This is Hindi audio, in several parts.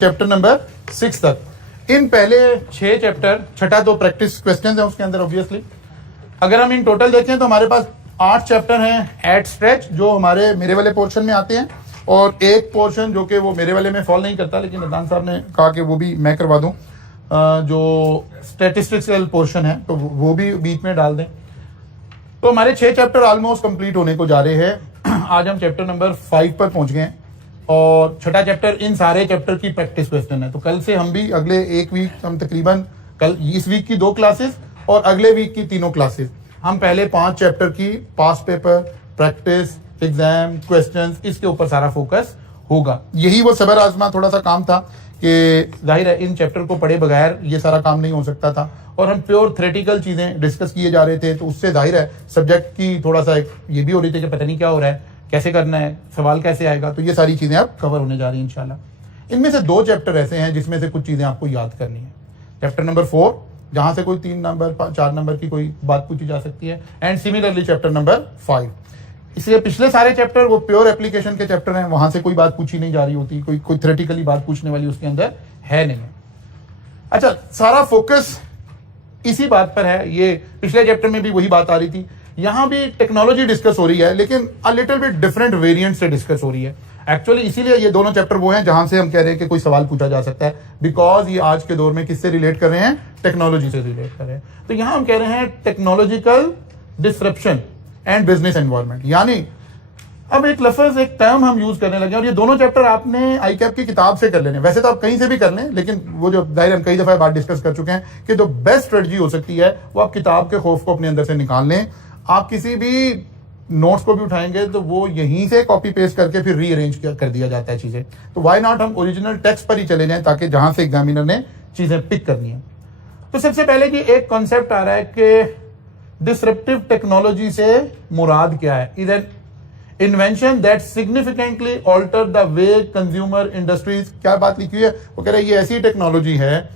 चैप्टर नंबर 6 तक। इन पहले 6 चैप्टर, छठा तो प्रैक्टिस क्वेश्चंस है उसके अंदर ऑब्वियसली। अगर हम इन टोटल देखें तो हमारे पास 8 चैप्टर हैं एट स्ट्रेच जो हमारे मेरे वाले पोर्शन में आते हैं, और एक पोर्शन जो कि वो मेरे वाले में फॉल नहीं करता, लेकिन अदनान साहब ने कहा कि वो भी मैं करवा दूं, जो स्टैटिस्टिक्सल पोर्शन है तो वो भी बीच में डाल दें। तो हमारे 6 चैप्टर ऑलमोस्ट कंप्लीट होने को जा रहे हैं। आज हम चैप्टर नंबर 5 पर पहुंच गए हैं और छठा चैप्टर इन सारे चैप्टर की प्रैक्टिस क्वेश्चन है। तो कल से हम भी अगले एक वीक हम तकरीबन कल इस वीक की 2 क्लासेस और अगले वीक की 3 क्लासेस हम पहले 5 चैप्टर की पास पेपर, प्रैक्टिस, एग्जाम, क्वेश्चंस, इसके ऊपर सारा फोकस होगा। यही वो सबर आजमा थोड़ा सा काम था कि जाहिर है इन चैप्टर को पढ़े बगैर ये सारा काम नहीं हो सकता था, और हम प्योर थ्योरेटिकल चीजें डिस्कस किए जा रहे थे, तो उससे जाहिर है सब्जेक्ट की थोड़ा सा ये भी हो रही थी कि पता नहीं क्या हो रहा है, कैसे करना है, सवाल कैसे आएगा। तो ये सारी चीजें अब कवर होने जा रही हैं इंशाल्लाह। इनमें से 2 चैप्टर ऐसे हैं जिसमें से कुछ चीजें आपको याद करनी है। चैप्टर नंबर 4 जहां से कोई 3 नंबर 4 नंबर की कोई बात पूछी जा सकती है, एंड सिमिलरली चैप्टर नंबर 5। इसलिए पिछले सारे चैप्टर वो प्योर एप्लीकेशन के चैप्टर हैं, वहां से कोई बात पूछी नहीं जा रही होती, कोई थ्योरेटिकली बात पूछने वाली उसके अंदर है नहीं। अच्छा, सारा फोकस इसी बात पर है। ये पिछले चैप्टर में भी वही बात आ रही थी, यहां भी टेक्नोलॉजी डिस्कस हो रही है, लेकिन a little bit different variant से डिस्कस हो रही है एक्चुअली। इसीलिए ये दोनों चैप्टर वो हैं जहां से हम कह रहे हैं कि कोई सवाल पूछा जा सकता है, बिकॉज ये आज के दौर में किससे रिलेट कर रहे हैं, टेक्नोलॉजी से रिलेट कर रहे हैं। तो यहां हम कह रहे हैं technological disruption and business environment, यानी अब एक लफ्ज, एक टर्म हम यूज करने लगे, और ये दोनों चैप्टर आपने आईकैप की किताब से कर लेने। वैसे तो आप कहीं से भी कर लें, लेकिन वो जो जाहिर हम कई दफा बात डिस्कस कर चुके हैं कि जो बेस्ट स्ट्रेटजी हो सकती है वो आप किताब के खौफ को अपने अंदर से निकाल लें। आप किसी भी नोट्स को भी उठाएंगे तो वो यहीं से कॉपी पेस्ट करके फिर रीअरेंज कर दिया जाता है चीजें। तो व्हाई नॉट हम ओरिजिनल टेक्स्ट पर ही चले जाएं, ताकि जहां से एग्जामिनर ने चीजें पिक करनी है। तो सबसे पहले जी एक कॉन्सेप्ट आ रहा है कि डिसरप्टिव टेक्नोलॉजी से मुराद क्या है। Is an invention that significantly alter the way consumer industries. क्या बात लिखी हुई है, वो कह रहे हैं ये ऐसी टेक्नोलॉजी है।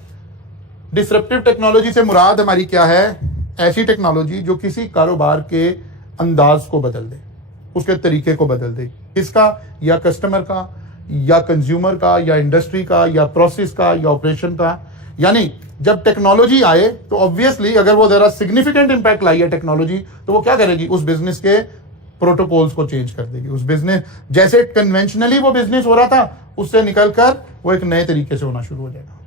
डिसरप्टिव टेक्नोलॉजी से मुराद हमारी क्या है, ऐसी टेक्नोलॉजी जो किसी कारोबार के अंदाज को बदल दे, उसके तरीके को बदल दे, इसका या कस्टमर का या कंज्यूमर का या इंडस्ट्री का या प्रोसेस का या ऑपरेशन का। यानी जब टेक्नोलॉजी आए तो ऑब्वियसली अगर वो जरा सिग्निफिकेंट इंपैक्ट लाई है टेक्नोलॉजी, तो वो क्या करेगी, उस बिजनेस के प्रोटोकॉल्स को चेंज कर देगी। उस बिजनेस जैसे कन्वेंशनली वो बिजनेस हो रहा था उससे निकलकर वो एक नए तरीके से होना शुरू हो जाएगा।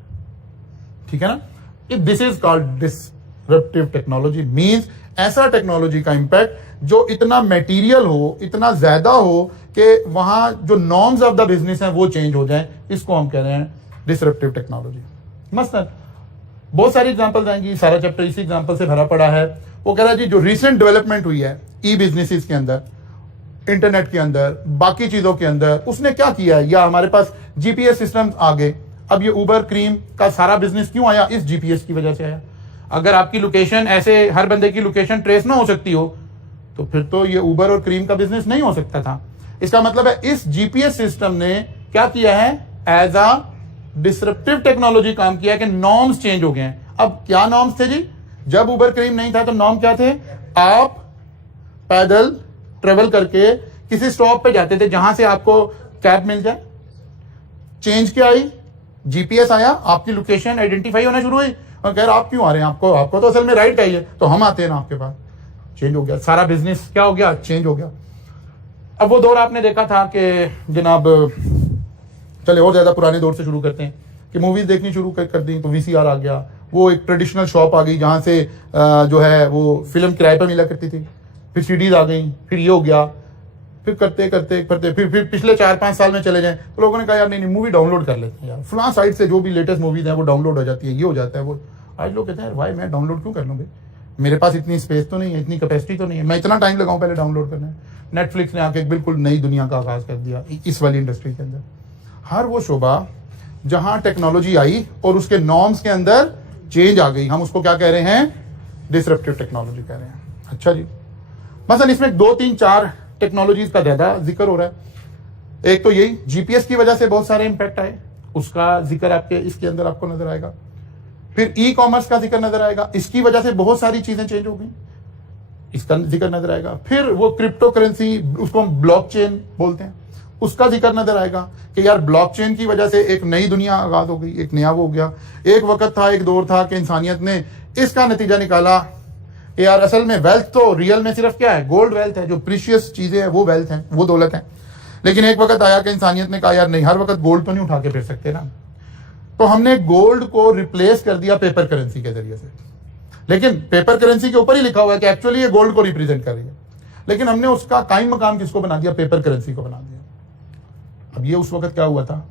ठीक है ना। This is called disruptive technology, means ऐसा टेक्नोलॉजी का इंपैक्ट जो इतना मटेरियल हो, इतना ज्यादा हो कि वहां जो नॉर्म्स ऑफ द बिजनेस हैं वो चेंज हो जाए, इसको हम कह रहे हैं डिसरप्टिव टेक्नोलॉजी। मसलन बहुत सारी एग्जांपल्स आएंगी, सारा चैप्टर इसी एग्जांपल से भरा पड़ा है। वो कह रहा है जी जो रिसेंट डेवलपमेंट हुई है ई बिजनेसेस के अंदर, इंटरनेट के अंदर, बाकी चीजों के अंदर, उसने क्या किया है, या हमारे पास जीपीएस सिस्टम आ गए। अब ये उबर क्रीम का सारा बिजनेस क्यों आया, इस जीपीएस की वजह से आया। अगर आपकी लोकेशन ऐसे हर बंदे की लोकेशन ट्रेस ना हो सकती हो तो फिर तो ये उबर और क्रीम का बिजनेस नहीं हो सकता था। इसका मतलब है इस जीपीएस सिस्टम ने क्या किया है, एज अ डिसरप्टिव टेक्नोलॉजी काम किया है कि नॉर्म्स चेंज हो गए हैं। अब क्या नॉर्म्स थे जी, जब उबर क्रीम नहीं था तो नॉर्म क्या थे, आप पैदल ट्रेवल करके किसी स्टॉप पे जाते थे जहां से आपको कैब मिल जाए। चेंज क्या आई, जीपीएस आया, आपकी लोकेशन आइडेंटिफाई होना शुरू हुई, और कह रहे आप क्यों आ रहे हैं, आपको तो असल में राइड चाहिए, तो हम आते हैं ना आपके पास। चेंज हो गया, सारा बिजनेस क्या हो गया, चेंज हो गया। अब वो दौर आपने देखा था कि जनाब, चले और ज्यादा पुराने दौर से शुरू करते हैं कि मूवीज देखनी शुरू कर दी तो वीसीआर आ गया, वो एक ट्रेडिशनल शॉप आ गई जहां से जो है वो फिल्म किराए पर मिला करती थी, फिर सीडीज आ गई, फिर ये हो गया, फिर करते करते करते फिर पिछले 4-5 साल में चले जाएं तो लोगों ने कहा यार नहीं मूवी डाउनलोड कर लेते हैं यार, फलां साइट से जो भी लेटेस्ट मूवीज हैं वो डाउनलोड हो जाती है, ये हो जाता है वो। आज लोग कहते हैं भाई मैं डाउनलोड क्यों कर लूँ भाई, मेरे पास इतनी स्पेस तो नहीं है, इतनी कैपेसिटी तो नहीं है, मैं इतना टाइम लगाऊं पहले डाउनलोड करना है। नेटफ्लिक्स ने आके एक बिल्कुल नई दुनिया का आगाज कर दिया इस वाली इंडस्ट्री के अंदर। हर वो शोबा जहां टेक्नोलॉजी आई और उसके नॉर्म्स के अंदर चेंज आ गई, हम उसको क्या कह रहे हैं, डिसरप्टिव टेक्नोलॉजी कह रहे हैं। अच्छा जी, मसलन इसमें 2-3-4 टेक्नोलॉजीज का ज्यादा जिक्र हो रहा है। एक तो यही जीपीएस की वजह से बहुत सारे इंपैक्ट आए, उसका जिक्र आपके इसके अंदर आपको नजर आएगा। फिर ई कॉमर्स का जिक्र नजर आएगा, इसकी वजह से बहुत सारी चीजें चेंज हो गई, इसका जिक्र नजर आएगा। फिर वो क्रिप्टो करेंसी, उसको हम ब्लॉकचेन बोलते हैं, उसका जिक्र नजर आएगा कि यार ब्लॉकचेन की वजह से एक नई दुनिया आगाज हो गई, एक नया वो हो गया। एक वक्त था, एक दौर था कि इंसानियत ने इसका नतीजा निकाला कि यार असल में वेल्थ तो रियल में सिर्फ क्या है, गोल्ड वेल्थ है, जो प्रीशियस चीजें हैं वो वेल्थ है, वो दौलत है। लेकिन एक वक्त आया कि इंसानियत ने कहा यार नहीं, हर वक्त गोल्ड तो नहीं उठा के फिर सकते ना, तो हमने गोल्ड को रिप्लेस कर दिया पेपर करेंसी के जरिए से। लेकिन पेपर करेंसी के ऊपर ही लिखा हुआ है कि एक्चुअली ये गोल्ड को रिप्रेजेंट कर रही है, लेकिन हमने उसका कायम मकाम किसको बना दिया, पेपर करेंसी को बना दिया। अब ये उस वक्त क्या हुआ था,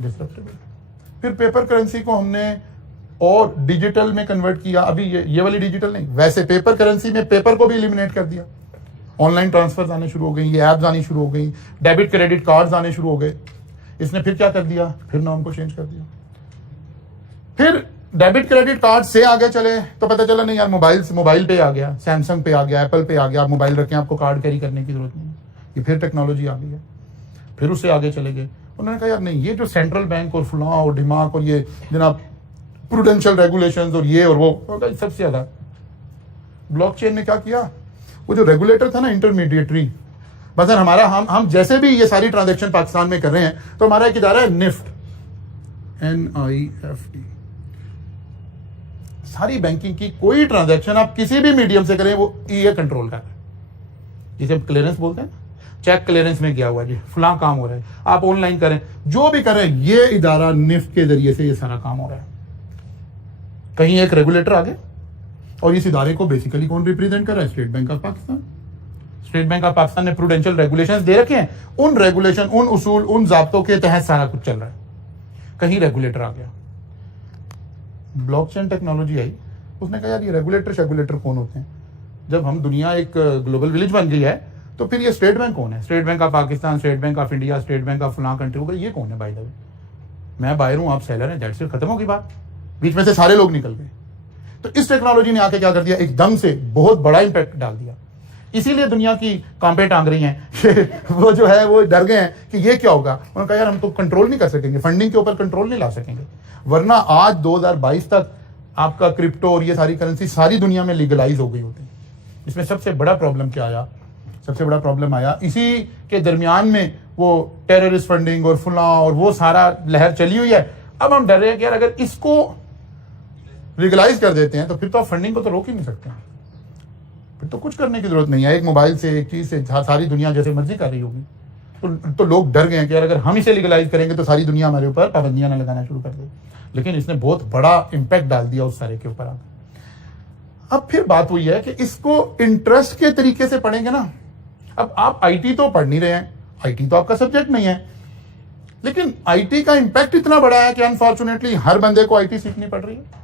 डिसरप्टेबल। फिर पेपर करेंसी को हमने और डिजिटल में कन्वर्ट किया। अभी ये वाली डिजिटल नहीं, वैसे पेपर करेंसी में पेपर को भी एलिमिनेट कर दिया। ऑनलाइन ट्रांसफर आने शुरू हो गई, ये ऐप्स आनी शुरू हो गई, डेबिट क्रेडिट कार्ड्स आने शुरू हो गए। इसने फिर क्या कर दिया, फिर नाम को चेंज कर दिया। फिर डेबिट क्रेडिट कार्ड से आगे चले तो पता चला नहीं यार, मोबाइल पे आ गया, सैमसंग पे आ गया, एप्पल पे आ गया, आप मोबाइल रखें, आपको कार्ड कैरी करने की जरूरत नहीं। ये फिर टेक्नोलॉजी आ गई है। फिर उससे आगे चले गए, उन्होंने कहा यार नहीं, ये जो सेंट्रल बैंक और फुला और दिमाग और ये जनाब प्रूडेंशियल रेगुलेशंस और ये और वो, सबसे ज्यादा ब्लॉकचेन ने क्या किया, वो जो रेगुलेटर था ना, इंटरमीडिएटरी, बस हमारा हम जैसे भी ये सारी ट्रांजैक्शन पाकिस्तान में कर रहे हैं, तो हमारा एक इदारा है निफ्ट, NIFT। सारी बैंकिंग की कोई ट्रांजैक्शन आप किसी भी मीडियम से करें, वो ये कंट्रोल कर रहा है, जिसे क्लियरेंस बोलते हैं। चेक क्लियरेंस में गया हुआ जी, फलां काम हो रहा है, आप ऑनलाइन करें, जो भी करें, ये इदारा निफ्ट के जरिए से ये सारा काम हो रहा है। कहीं एक रेगुलेटर आ गया, और इस इदारे को बेसिकली कौन रिप्रेजेंट कर रहा है, state bank of Pakistan. State bank of Pakistan ने प्रूडेंशियल रेगुलेशंस दे रखे हैं, उन रेगुलेशन, उन उसूल, उन जाब्तों के तहत सारा कुछ चल रहा है। कहीं रेगुलेटर आ गया, ब्लॉकचेन टेक्नोलॉजी आई, उसने कहा यार ये रेगुलेटर कौन होते हैं। जब हम दुनिया एक ग्लोबल विलेज बन गई है, तो फिर ये स्टेट बैंक कौन है, state bank of Pakistan, state bank of India, state bank of फलां कंट्री, ये कौन है। बाय द वे, मैं बायर हूं, आप सेलर हैं, दैट्स इट, खत्म होगी बात। बीच में से सारे लोग निकल गए। तो इस टेक्नोलॉजी ने आके क्या कर दिया, एकदम से बहुत बड़ा इंपैक्ट डाल दिया। इसीलिए दुनिया की कांपे टांग रही हैं वो जो है वो डर गए हैं कि ये क्या होगा। उन्होंने कहा यार हम तो कंट्रोल नहीं कर सकेंगे, फंडिंग के ऊपर कंट्रोल नहीं ला सकेंगे, वरना आज 2022 तक आपका क्रिप्टो और ये सारी करेंसी सारी दुनिया में लीगलाइज हो गई होती। इसमें सबसे बड़ा प्रॉब्लम क्या आया, सबसे बड़ा प्रॉब्लम आया इसी के दरमियान में वो टेररिस्ट फंडिंग और फुला और वो सारा लहर चली हुई है। अब हम डर रहे हैं कि यार अगर इसको लीगलाइज कर देते हैं तो फिर तो आप फंडिंग को तो रोक ही नहीं सकते, फिर तो कुछ करने की जरूरत नहीं है। एक मोबाइल से, एक चीज से सारी दुनिया जैसे मर्जी कर रही होगी। तो लोग डर गए हैं कि यार अगर हम इसे लीगलाइज करेंगे तो सारी दुनिया हमारे ऊपर पाबंदियां ना लगाना शुरू कर दे। लेकिन इसने बहुत बड़ा इंपैक्ट डाल दिया उस सारे के ऊपर। अब फिर बात हुई है कि इसको इंटरेस्ट के तरीके से पढ़ेंगे ना। अब आप आईटी तो पढ़ नहीं रहे हैं, आईटी तो आपका सब्जेक्ट नहीं है, लेकिन आईटी का इंपैक्ट इतना बड़ा है कि अनफॉर्चुनेटली हर बंदे को आईटी सीखनी पड़ रही है।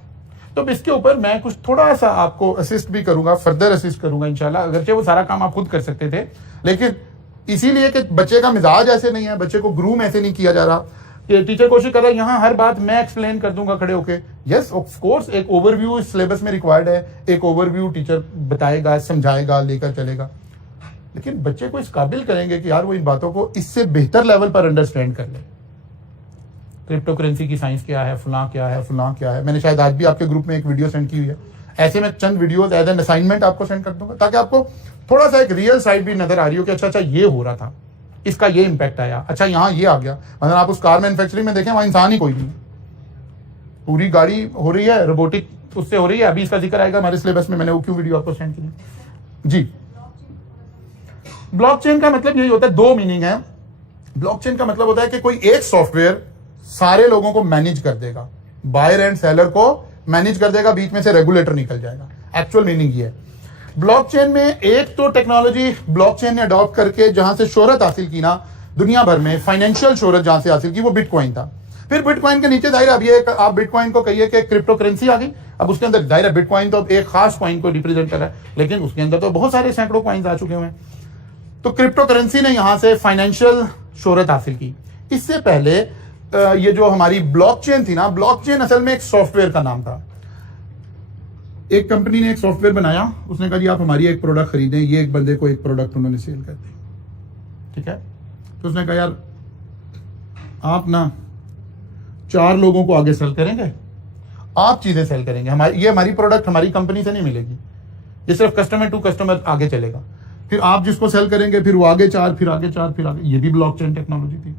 तो इसके ऊपर मैं कुछ थोड़ा सा आपको असिस्ट भी करूंगा, फर्दर असिस्ट करूंगा इंशाल्लाह। अगरचे वो सारा काम आप खुद कर सकते थे, लेकिन इसीलिए कि बच्चे का मिजाज ऐसे नहीं है, बच्चे को ग्रूम ऐसे नहीं किया जा रहा कि टीचर कोशिश कर रहा है यहाँ हर बात मैं एक्सप्लेन कर दूंगा खड़े होके। यस ऑफ कोर्स एक ओवरव्यू इस सिलेबस में रिक्वायर्ड है, एक ओवरव्यू टीचर बताएगा, समझाएगा, लेकर चलेगा, लेकिन बच्चे को इस काबिल करेंगे कि यार वो इन बातों को इससे बेहतर लेवल पर अंडरस्टैंड कर ले। क्रिप्टो करेंसी की साइंस क्या है, फलां क्या है, फलां क्या है। मैंने शायद आज भी आपके ग्रुप में एक वीडियो सेंड की हुई है। ऐसे में चंद वीडियोस एज एन असाइनमेंट आपको सेंड कर दूंगा, ताकि आपको थोड़ा सा एक रियल साइड भी नजर आ रही हो कि अच्छा ये हो रहा था, इसका ये इंपैक्ट आया, अच्छा यहाँ ये आ गया। मतलब आप उस कार मैन्युफैक्चरिंग में देखें, वहां इंसान ही कोई नहीं, पूरी गाड़ी हो रही है रोबोटिक उससे हो रही है। अभी इसका जिक्र आएगा हमारे सिलेबस में, मैंने वो क्यों वीडियो आपको सेंड की जी। ब्लॉकचेन का मतलब यही होता है, दो मीनिंग है। ब्लॉकचेन का मतलब होता है कि कोई एक सॉफ्टवेयर सारे लोगों को मैनेज कर देगा, बायर एंड सेलर को मैनेज कर देगा, बीच में से रेगुलेटर निकल जाएगा। एक्चुअल मीनिंग ये है। ब्लॉकचेन में एक तो टेक्नोलॉजी ब्लॉकचेन ने अडॉप्ट करके जहां से शोहरत हासिल की ना दुनिया भर में, फाइनेंशियल शोहरत जहां से हासिल की, वो बिटकॉइन था। फिर बिटकॉइन के नीचे जाहिर अब ये आप बिटकॉइन को कहिए कि क्रिप्टो करेंसी आ गई। अब उसके अंदर जाहिर बिटकॉइन तो एक खास कॉइन को रिप्रेजेंट कर रहा है, लेकिन उसके अंदर तो बहुत सारे सैकड़ों कॉइन्स आ चुके हुए हैं। तो क्रिप्टो करेंसी ने यहां से फाइनेंशियल शोहरत हासिल की। इससे पहले ये जो हमारी ब्लॉकचेन थी ना, ब्लॉकचेन असल में एक सॉफ्टवेयर का नाम था। एक कंपनी ने एक सॉफ्टवेयर बनाया, उसने कहा जी आप हमारी एक प्रोडक्ट खरीदें। ये एक बंदे को एक प्रोडक्ट उन्होंने सेल कर दी, ठीक है। तो उसने कहा यार आप ना 4 लोगों को आगे सेल करेंगे, आप चीजें सेल करेंगे, हमारी प्रोडक्ट हमारी कंपनी से नहीं मिलेगी, ये सिर्फ कस्टमर टू कस्टमर आगे चलेगा। फिर आप जिसको सेल करेंगे फिर वो आगे चार्ज, फिर आगे चार्ज, फिर आगे, ये भी ब्लॉकचेन टेक्नोलॉजी थी।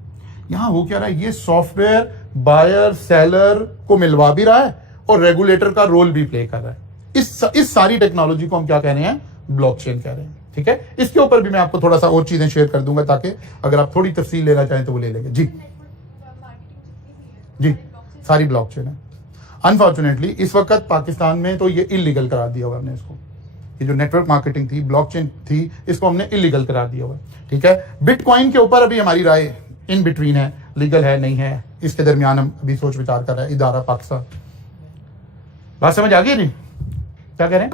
यहां हो क्या रहा है, ये सॉफ्टवेयर बायर सेलर को मिलवा भी रहा है और रेगुलेटर का रोल भी प्ले कर रहा है। इस सारी टेक्नोलॉजी को हम क्या कह रहे हैं, ब्लॉकचेन कह रहे हैं। ठीक है, इसके ऊपर भी मैं आपको थोड़ा सा और चीजें शेयर कर दूंगा ताकि अगर आप थोड़ी तफसील लेना चाहें तो वो ले लेंगे। जी जी, सारी ब्लॉकचेन है। अनफॉर्चुनेटली इस वक्त पाकिस्तान में तो ये इलीगल करा दिया हुआ हमने इसको, ये जो नेटवर्क मार्केटिंग थी, ब्लॉकचेन थी, इसको हमने इलीगल करा दिया हुआ। ठीक है, बिटकॉइन के ऊपर अभी हमारी राय इन बिटवीन है, लीगल है नहीं है, इसके दरमियान हम अभी सोच विचार कर रहे हैं। इदारा पाकिस्तान, बात समझ आ गई जी, क्या कह रहे हैं?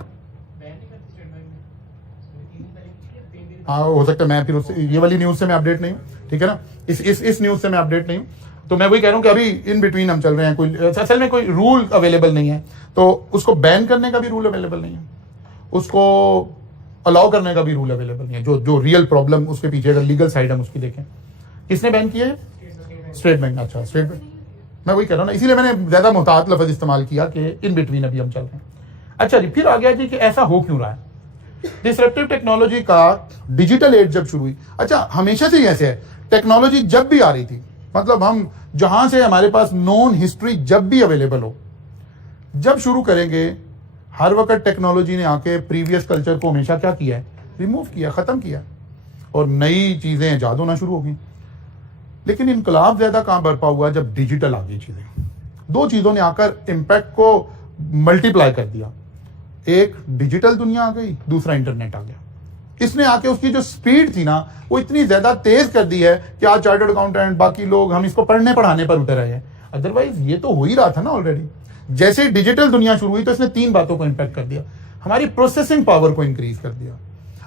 हाँ, हो सकता है मैं फिर उससे, ये वाली न्यूज से मैं अपडेट नहीं हूँ, ठीक है ना, इस न्यूज से मैं अपडेट नहीं हूँ, तो मैं वही कह रहा हूँ कि अभी इन बिटवीन हम चल रहे हैं। कोई असल में कोई रूल अवेलेबल नहीं है, तो उसको बैन करने का भी रूल अवेलेबल नहीं है, उसको अलाउ करने का भी रूल अवेलेबल नहीं है। जो रियल प्रॉब्लम उसके पीछे अगर लीगल साइड हम उसकी देखें, किसने बैन किया है? State bank. अच्छा, स्टेट बैंक, मैं वही कह रहा हूँ ना, इसीलिए मैंने ज्यादा मुहतात लफ्ज इस्तेमाल किया कि इन बिटवीन अभी हम चल रहे हैं। अच्छा जी, फिर आ गया जी कि ऐसा हो क्यों रहा है? डिसरप्टिव टेक्नोलॉजी का डिजिटल एज जब शुरू हुई, अच्छा हमेशा से ही ऐसे है, टेक्नोलॉजी जब भी आ रही थी, मतलब हम जहां से हमारे पास नोन हिस्ट्री जब भी अवेलेबल हो, जब शुरू करेंगे, हर वक्त टेक्नोलॉजी ने आके प्रीवियस कल्चर को हमेशा क्या किया है, रिमूव किया, खत्म किया, और नई चीजें ईजाद होना शुरू हो गई। लेकिन इनकलाब ज्यादा कहां बरपा हुआ, जब डिजिटल आ गई चीजें। दो चीजों ने आकर इम्पैक्ट को मल्टीप्लाई कर दिया, एक डिजिटल दुनिया आ गई, दूसरा इंटरनेट आ गया। इसने आके उसकी जो स्पीड थी ना, वो इतनी ज्यादा तेज कर दी है कि आज चार्टर्ड अकाउंटेंट, बाकी लोग, हम इसको पढ़ने पढ़ाने पर उतर रहे हैं। अदरवाइज ये तो हो ही रहा था ना ऑलरेडी। जैसे डिजिटल दुनिया शुरू हुई तो इसने तीन बातों को इंपैक्ट कर दिया, हमारी प्रोसेसिंग पावर को इंक्रीज कर दिया।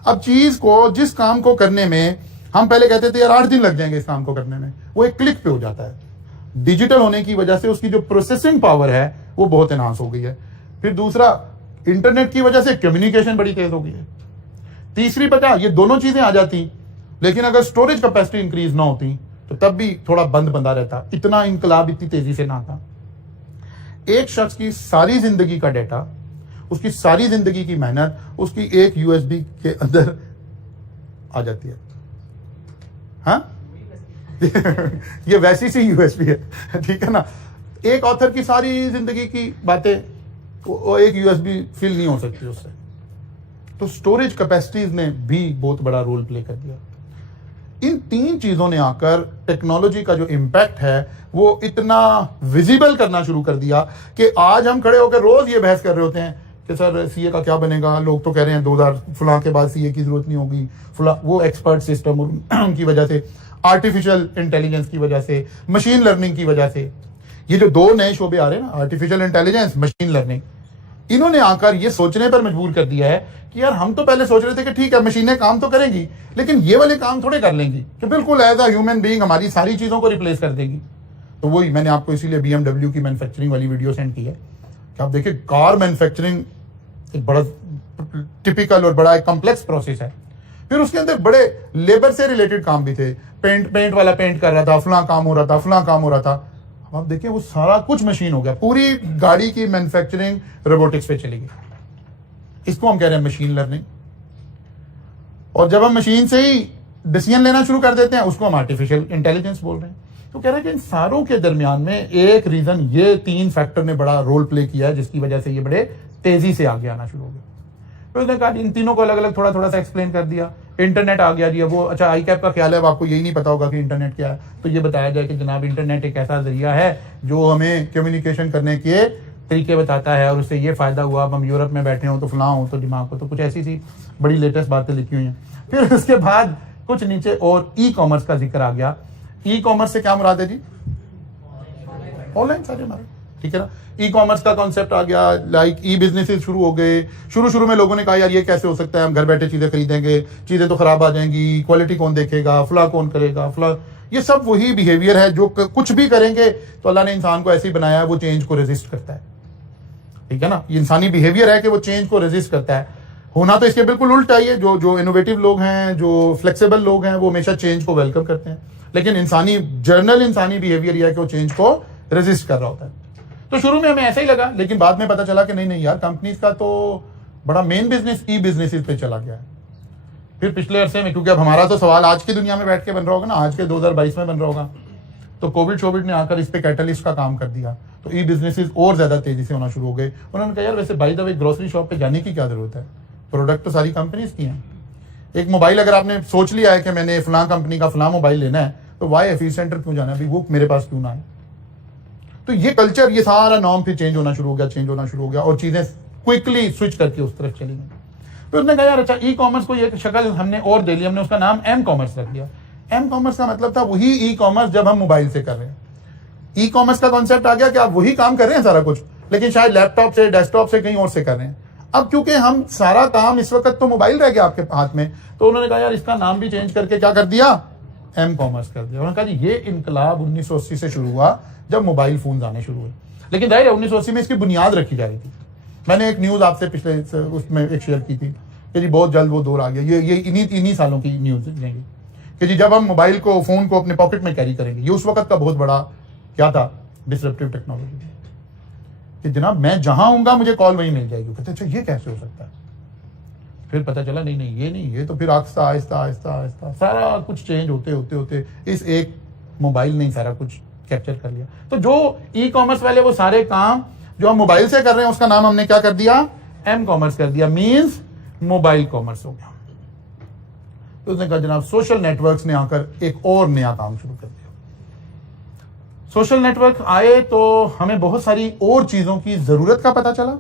अब चीज को, जिस काम को करने में हम पहले कहते थे यार 8 दिन लग जाएंगे इस काम को करने में, वो एक क्लिक पे हो जाता है। डिजिटल होने की वजह से उसकी जो प्रोसेसिंग पावर है वो बहुत एनहांस हो गई है। फिर दूसरा, इंटरनेट की वजह से कम्युनिकेशन बड़ी तेज हो गई है। तीसरी, पता, ये दोनों चीजें आ जाती, लेकिन अगर स्टोरेज कैपेसिटी इंक्रीज ना होती तो तब भी थोड़ा बंद बंदा रहता, इतना इनकलाब इतनी तेजी से ना आता। एक शख्स की सारी जिंदगी का डेटा, उसकी सारी जिंदगी की मेहनत उसकी एक यूएसबी के अंदर आ जाती है। हाँ ये वैसी सी यूएसबी है, ठीक है ना। एक ऑथर की सारी जिंदगी की बातें वो एक यूएसबी फिल नहीं हो सकती उससे। तो स्टोरेज कैपेसिटीज ने भी बहुत बड़ा रोल प्ले कर दिया। इन तीन चीजों ने आकर टेक्नोलॉजी का जो इम्पैक्ट है वो इतना विजिबल करना शुरू कर दिया कि आज हम खड़े होकर रोज ये बहस कर रहे होते हैं कि सर सीए का क्या बनेगा, लोग तो कह रहे हैं 2000 फलां के बाद सीए की जरूरत नहीं होगी, फलां वो एक्सपर्ट सिस्टम उनकी वजह से, आर्टिफिशियल इंटेलिजेंस की वजह से, मशीन लर्निंग की वजह से, ये जो दो नए शोबे आ रहे हैं ना, आर्टिफिशियल इंटेलिजेंस, मशीन लर्निंग, इन्होंने आकर ये सोचने पर मजबूर कर दिया है कि यार हम तो पहले सोच रहे थे कि ठीक है मशीनें काम तो करेंगी, लेकिन ये वाले काम थोड़े कर लेंगी कि बिल्कुल एज अ ह्यूमन बीइंग हमारी सारी चीजों को रिप्लेस कर देगी। तो वही मैंने आपको इसीलिए BMW की मैन्युफैक्चरिंग वाली वीडियो सेंड की है कि आप देखिए, कार मैन्युफैक्चरिंग एक बड़ा टिपिकल और बड़ा एक कॉम्प्लेक्स प्रोसेस है। फिर उसके अंदर बड़े लेबर से रिलेटेड काम भी थे, पेंट वाला पेंट कर रहा था, फलां काम हो रहा था, फलां काम हो रहा था। आप देखिए वो सारा कुछ मशीन हो गया, पूरी गाड़ी की मैन्युफैक्चरिंग रोबोटिक्स पे चली गई। इसको हम कह रहे हैं मशीन लर्निंग। और जब हम मशीन से ही डिसीजन लेना शुरू कर देते हैं उसको हम आर्टिफिशियल इंटेलिजेंस बोल रहे हैं। तो कह रहे हैं कि इन सारों के दरमियान में एक रीजन, ये तीन फैक्टर ने बड़ा रोल प्ले किया है जिसकी वजह से ये बड़े तेजी से आगे आना शुरू हो गया। फिर उसने कहा इन तीनों को अलग अलग थोड़ा थोड़ा सा एक्सप्लेन कर दिया। इंटरनेट आ गया जी, वो अच्छा ICAP का ख्याल है, अब आपको यही नहीं पता होगा कि इंटरनेट क्या है, तो ये बताया जाए कि जनाब इंटरनेट एक ऐसा जरिया है जो हमें कम्युनिकेशन करने के तरीके बताता है और उससे ये फायदा हुआ, अब हम यूरोप में बैठे हों तो फलां हो तो दिमाग को, तो कुछ ऐसी सी बड़ी लेटेस्ट बातें लिखी हुई हैं। फिर उसके बाद कुछ नीचे और ई-कॉमर्स का जिक्र आ गया। ई-कॉमर्स से क्या मुराद है जी? ऑनलाइन सारे हमारे, ठीक है ना। ई-कॉमर्स का कॉन्सेप्ट आ गया, लाइक ई-बिजनेसेस शुरू हो गए। शुरू में लोगों ने कहा यार ये कैसे हो सकता है, हम घर बैठे चीजें खरीदेंगे, चीजें तो खराब आ जाएंगी, क्वालिटी कौन देखेगा, फला कौन करेगा, फला। ये सब वही बिहेवियर है जो कुछ भी करेंगे तो अल्लाह ने इंसान को ऐसे ही बनाया है, वो चेंज को रेजिस्ट करता है, ठीक है ना। ये इंसानी बिहेवियर है कि वो चेंज को रेजिस्ट करता है। होना तो इसके बिल्कुल उल्टा ही है। जो इनोवेटिव लोग हैं, जो फ्लेक्सिबल लोग हैं, वो हमेशा चेंज को वेलकम करते हैं, लेकिन इंसानी बिहेवियर यह है कि वो चेंज को रेजिस्ट कर रहा होता है। तो शुरू में हमें ऐसा ही लगा, लेकिन बाद में पता चला कि नहीं यार, कंपनीज का तो बड़ा मेन बिजनेस ई-बिजनेसेस पे चला गया है। फिर पिछले अरसे में, क्योंकि अब हमारा तो सवाल आज की दुनिया में बैठ के बन रहा होगा ना, आज के 2022 में बन रहा होगा, तो कोविड ने आकर इस पे कैटलिस्ट का काम कर दिया, तो ई बिजनेसेस और ज्यादा तेजी से होना शुरू हो गए। उन्होंने कहा यार वैसे by the way grocery shop पे जाने की क्या जरूरत है, प्रोडक्ट तो सारी कंपनीज की हैं। एक मोबाइल अगर आपने सोच लिया है कि मैंने फलां कंपनी का फलां मोबाइल लेना है, तो वाई एफी सेंटर क्यों जाना है, अभी वो मेरे पास क्यों ना है। तो ये कल्चर, ये सारा नॉर्म फिर चेंज होना शुरू हो गया और चीजें क्विकली स्विच करके उस तरफ चली गई। तो उसने कहा यार अच्छा ई कॉमर्स को एक शक्ल हमने और दे ली, हमने उसका नाम एम कॉमर्स रख दिया। एम कॉमर्स का मतलब था वही ई कॉमर्स जब हम मोबाइल से कर रहे हैं। ई कॉमर्स का कॉन्सेप्ट आ गया कि आप वही काम कर रहे हैं सारा कुछ, लेकिन शायद लैपटॉप से, डेस्कटॉप से, कहीं और से कर रहे हैं। अब क्योंकि हम सारा काम इस वक्त तो मोबाइल रह गया आपके हाथ में, तो उन्होंने कहा यार इसका नाम भी चेंज करके क्या कर दिया, एम कॉमर्स कर दिया। उन्होंने कहा जी ये इनकलाब 1980 से शुरू हुआ जब मोबाइल फोन आने शुरू हुए, लेकिन जाहिर है 1980 में इसकी बुनियाद रखी जा रही थी। मैंने एक न्यूज आपसे पिछले उसमें एक शेयर की थी कि जी बहुत जल्द वो दौर आ गया, ये इन्हीं सालों की न्यूज लेंगे कि जी जब हम मोबाइल को, फोन को अपने पॉकेट में कैरी करेंगे। ये उस वक्त का बहुत बड़ा क्या था, डिसरप्टिव टेक्नोलॉजी, कि जनाब मैं जहां आऊंगा मुझे कॉल वहीं मिल जाएगी। कहते अच्छा ये कैसे हो सकता है, फिर पता चला नहीं ये तो फिर आहिस्ता सारा कुछ चेंज होते इस एक मोबाइल ने सारा कुछ कैप्चर कर लिया। तो जो ई कॉमर्स वाले वो सारे काम जो हम मोबाइल से कर रहे हैं उसका नाम हमने क्या कर दिया, एम कॉमर्स कर दिया, मींस मोबाइल कॉमर्स हो गया। तो उसने कहा जनाब सोशल नेटवर्क्स ने आकर एक और नया काम शुरू कर दिया। सोशल नेटवर्क आए तो हमें बहुत सारी और चीजों की जरूरत का पता चला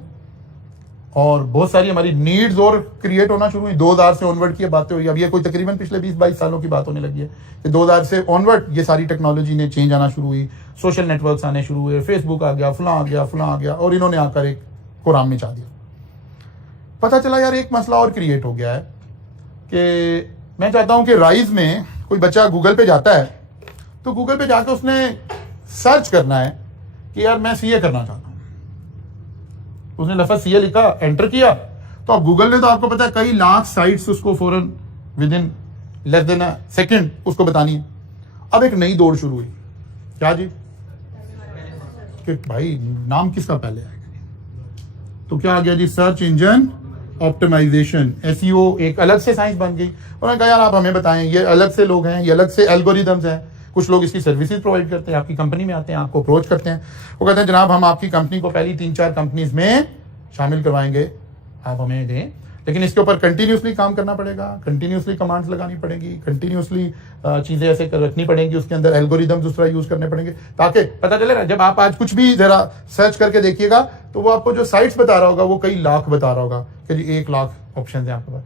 और बहुत सारी हमारी नीड्स और क्रिएट होना शुरू हुई। 2000 से ऑनवर्ड की बातें हुई, अब ये कोई तकरीबन पिछले 20-22 सालों की बात होने लगी है कि 2000 से ऑनवर्ड ये सारी टेक्नोलॉजी ने चेंज आना शुरू हुई, सोशल नेटवर्क्स आने शुरू हुए, फेसबुक आ गया, फलां आ गया और इन्होंने आकर एक कुरान में चा दिया। पता चला यार एक मसला और क्रिएट हो गया है कि मैं चाहता हूं कि राइज में कोई बच्चा गूगल पे जाता है तो गूगल पे जाकर उसने सर्च करना है कि यार मैं सीए करना चाहता हूं। उसने लफ्ज़ सीए लिखा, एंटर किया, तो अब गूगल ने तो आपको पता है कई लाख साइट्स उसको फौरन with in less than a second उसको बतानी है। अब एक नई दौड़ शुरू हुई, क्या जी, कि भाई नाम किसका पहले आएगा। तो क्या आ गया जी, सर्च इंजन ऑप्टिमाइजेशन, एसईओ एक अलग से साइंस बन गई। उन्होंने कहा यार आप हमें बताएं, ये अलग से लोग हैं, ये अलग से एल्गोरिदम्स हैं, कुछ लोग इसकी सर्विसेज प्रोवाइड करते हैं, आपकी कंपनी में आते हैं, आपको अप्रोच करते हैं, वो कहते हैं जनाब हम आपकी कंपनी को पहली 3-4 कंपनीज में शामिल करवाएंगे, आप हमें दें, लेकिन इसके ऊपर कंटिन्यूसली काम करना पड़ेगा, कंटिन्यूसली कमांड्स लगानी पड़ेगी, कंटिन्यूसली चीजें ऐसे रखनी पड़ेंगी, उसके अंदर एल्गोरिदम दूसरा यूज करने पड़ेंगे, ताकि पता चले ना जब आप आज कुछ भी जरा सर्च करके देखिएगा तो वो आपको जो साइट्स बता रहा होगा वो कई लाख बता रहा होगा कि जी 1 लाख ऑप्शन है आपके पास।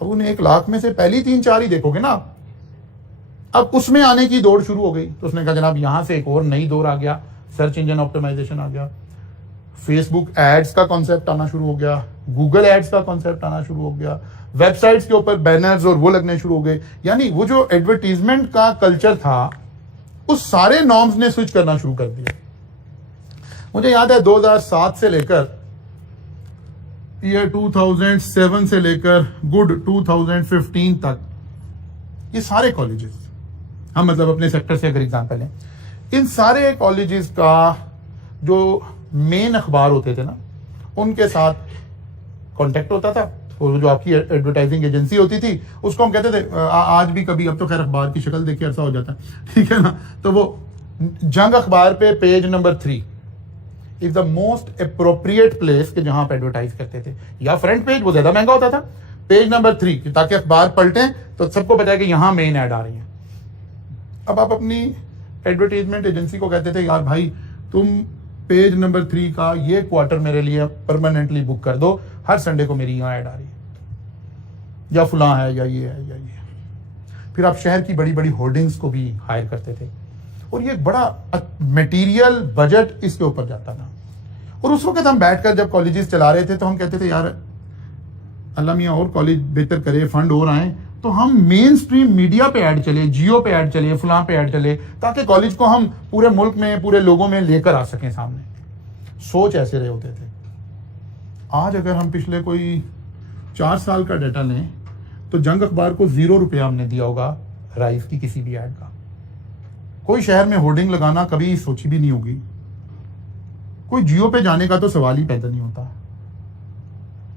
अब उन 1 लाख में से पहली 3-4 ही देखोगे ना, अब उसमें आने की दौड़ शुरू हो गई। तो उसने कहा जनाब यहां से एक और नई दौर आ गया, सर्च इंजन ऑप्टिमाइजेशन आ गया, फेसबुक एड्स का कॉन्सेप्ट आना शुरू हो गया, गूगल एड्स का कॉन्सेप्ट आना शुरू हो गया, वेबसाइट्स के ऊपर बैनर्स और वो लगने शुरू हो गए। यानी वो जो एडवर्टीजमेंट का कल्चर था उस सारे नॉर्म्स ने स्विच करना शुरू कर दिया। मुझे याद है 2007 से लेकर ईयर 2007 से लेकर गुड 2015 तक ये सारे कॉलेजेस, हम मतलब अपने सेक्टर से अगर एग्जांपल लें, इन सारे कॉलेजेस का जो मेन अखबार होते थे ना उनके साथ कांटेक्ट होता था, और जो आपकी एडवर्टाइजिंग एजेंसी होती थी उसको हम कहते थे आज भी कभी, अब तो खैर अखबार की शक्ल देखिए अरसा हो जाता है, ठीक है ना, तो वो जंग अखबार पे page number 3 is the most appropriate place के जहां आप एडवर्टाइज करते थे, या फ्रंट पेज वो ज्यादा महंगा होता था, पेज नंबर 3 ताकि अखबार पलटें तो सबको पता है कि यहां मेन ऐड आ रही है। अब आप अपनी एडवर्टाइजमेंट एजेंसी को कहते थे यार भाई तुम पेज नंबर 3 का ये क्वार्टर मेरे लिए परमानेंटली बुक कर दो, हर संडे को मेरी यहाँ ऐड आ रही है, या फुला है, या ये है, या ये है। फिर आप शहर की बड़ी बड़ी होर्डिंग्स को भी हायर करते थे और ये बड़ा मटेरियल बजट इसके ऊपर जाता था। और उस वक्त हम बैठकर जब कॉलेजेस चला रहे थे तो हम कहते थे यार अल्लाह मियाँ और कॉलेज बेहतर करे, फंड और आए तो हम मेन स्ट्रीम मीडिया पे ऐड चले, जियो पे ऐड चले, फलां पे ऐड चले, ताकि कॉलेज को हम पूरे मुल्क में, पूरे लोगों में लेकर आ सकें सामने। सोच ऐसे रहे होते थे। आज अगर हम पिछले कोई 4 साल का डाटा लें तो जंग अखबार को 0 रुपया हमने दिया होगा राइस की किसी भी ऐड का। कोई शहर में होर्डिंग लगाना कभी सोची भी नहीं होगी, कोई जियो पे जाने का तो सवाल ही पैदा नहीं होता।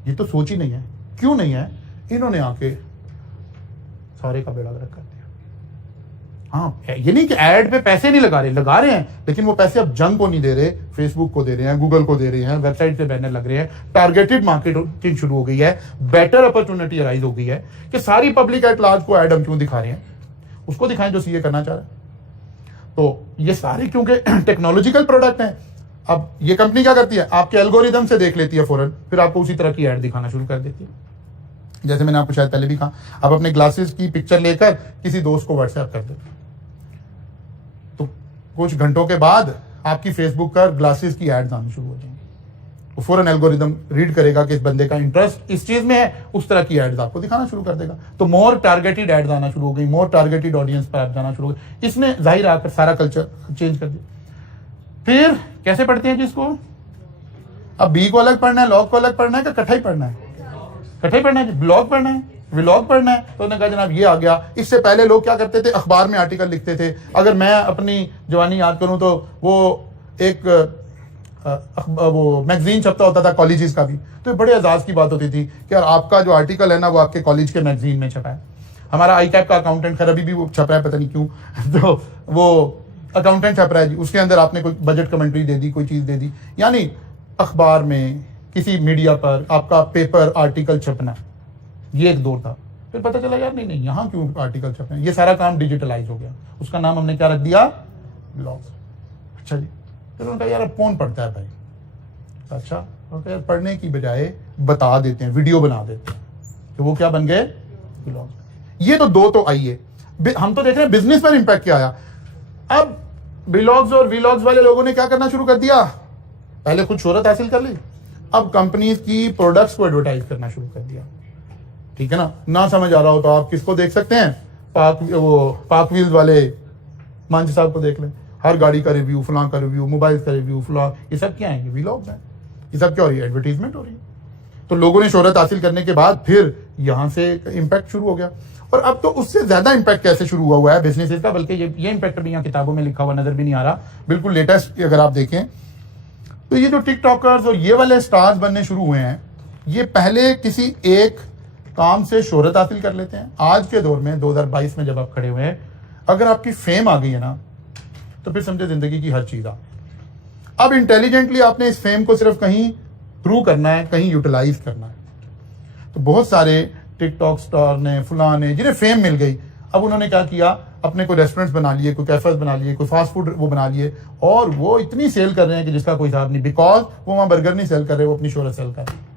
ये तो सोच ही नहीं है। क्यों नहीं है? इन्होंने आके सारे का बेड़ा गर्क कर दिया। हाँ, ये नहीं कि ऐड पे पैसे नहीं लगा रहे हैं, लेकिन वो पैसे अब जंग को नहीं दे रहे, फेसबुक को दे रहे हैं, गूगल को दे रहे हैं, वेबसाइट पे बैनर लग रहे हैं, टारगेटेड मार्केटिंग शुरू हो गई है, बेटर अपॉर्चुनिटी अराइज हो गई है कि सारी पब्लिक एट लार्ज को ऐड हम क्यों दिखा रहे हैं, उसको दिखाएं जो सीए करना चाह रहा है। तो ये सारे क्योंकि टेक्नोलॉजिकल प्रोडक्ट हैं। अब ये कंपनी क्या करती है, आपके एल्गोरिदम से देख लेती है फौरन, फिर आपको उसी तरह की ऐड दिखाना शुरू कर देती है। जैसे मैंने आपको शायद पहले भी कहा, आप अपने ग्लासेस की पिक्चर लेकर किसी दोस्त को व्हाट्सएप कर दो, तो कुछ घंटों के बाद आपकी फेसबुक पर ग्लासेस की एड्स आनी शुरू हो जाएंगी। तो फौरन एल्गोरिदम रीड करेगा कि इस बंदे का इंटरेस्ट इस चीज में है, उस तरह की एड्स आपको दिखाना शुरू कर देगा। तो मोर टारगेटेड एड्स आना शुरू हो गई, मोर टारगेटेड ऑडियंस पर आप जाना शुरू हो गए। इसने जाहिर आकर सारा कल्चर चेंज कर दिया। फिर कैसे पढ़ते हैं जिसको, अब बी को अलग पढ़ना है, लॉग को अलग पढ़ना है, कि इकट्ठा ही पढ़ना है? इकट्ठा ही पढ़ना है। ब्लॉग पढ़ना है, व्लॉग पढ़ना है। तो उन्होंने कहा जनाब ये आ गया। इससे पहले लोग क्या करते थे, अखबार में आर्टिकल लिखते थे। अगर मैं अपनी जवानी याद करूं तो वो एक वो मैगजीन छपता होता था कॉलेजेस का भी, तो बड़े एजाज की बात होती थी कि यार आपका जो आर्टिकल है ना वो आपके कॉलेज के मैगजीन में छपा है। हमारा आई कैप का अकाउंटेंट, खैर अभी भी वो छप रहा है, पता नहीं क्यों तो वो अकाउंटेंट छप रहा है जी, उसके अंदर आपने कोई बजट कमेंट्री दे दी, कोई चीज दे दी, यानी अखबार में किसी मीडिया पर आपका पेपर आर्टिकल छपना, ये एक दौर था। फिर पता चला यार नहीं यहाँ क्यों आर्टिकल छपना, ये सारा काम डिजिटलाइज हो गया, उसका नाम हमने क्या रख दिया, ब्लॉग्स। अच्छा जी, फिर उन्होंने कहा यार अब कौन पढ़ता है भाई, अच्छा उन्होंने यार पढ़ने की बजाय बता देते हैं, वीडियो बना देते हैं, तो वो क्या बन गए, ब्लॉग्स। ये तो दो तो आई है। हम तो देख रहे हैं बिजनेस पर इंपैक्ट क्या आया। अब ब्लॉग्स और वीलॉग्स वाले लोगों ने क्या करना शुरू कर दिया, पहले खुद शोहरत हासिल कर ली, अब कंपनीज की प्रोडक्ट्स को एडवर्टाइज करना शुरू कर दिया। ठीक है ना समझ आ रहा हो तो आप किसको देख सकते हैं, पाक व्हील्स वाले मांझी साहब को देख लें, हर गाड़ी का रिव्यू, फलां का रिव्यू, मोबाइल का रिव्यू, फलां, ये सब क्या है, वीलॉग्स हैं। ये सब क्या हो रही है, एडवर्टीजमेंट हो रही है। तो लोगों ने शोहरत हासिल करने के बाद फिर यहां से इंपैक्ट शुरू हो गया। और अब तो उससे ज्यादा इंपैक्ट कैसे शुरू हुआ है बिजनेसेस का, बल्कि ये इंपैक्ट भी यहाँ किताबों में लिखा हुआ नजर भी नहीं आ रहा, बिल्कुल लेटेस्ट अगर आप देखें तो ये जो टिकटॉकर्स और ये वाले स्टार्स बनने शुरू हुए हैं, ये पहले किसी एक काम से शोहरत हासिल कर लेते हैं। आज के दौर में 2022 में जब आप खड़े हुए हैं, अगर आपकी फेम आ गई है ना, तो फिर समझे जिंदगी की हर चीज आ। अब इंटेलिजेंटली आपने इस फेम को सिर्फ कहीं थ्रू करना है, कहीं यूटिलाइज करना है। तो बहुत सारे टिकटॉक स्टार ने, फुलाने, जिन्हें फेम मिल गई, अब उन्होंने क्या किया, अपने कोई रेस्टोरेंट्स बना लिए, कोई कैफेज बना लिए, कोई फास्ट फूड वो बना लिए, और वो इतनी सेल कर रहे हैं कि जिसका कोई हिसाब नहीं, बिकॉज वो वहां बर्गर नहीं सेल कर रहे, वो अपनी शोहरत सेल कर रहे हैं।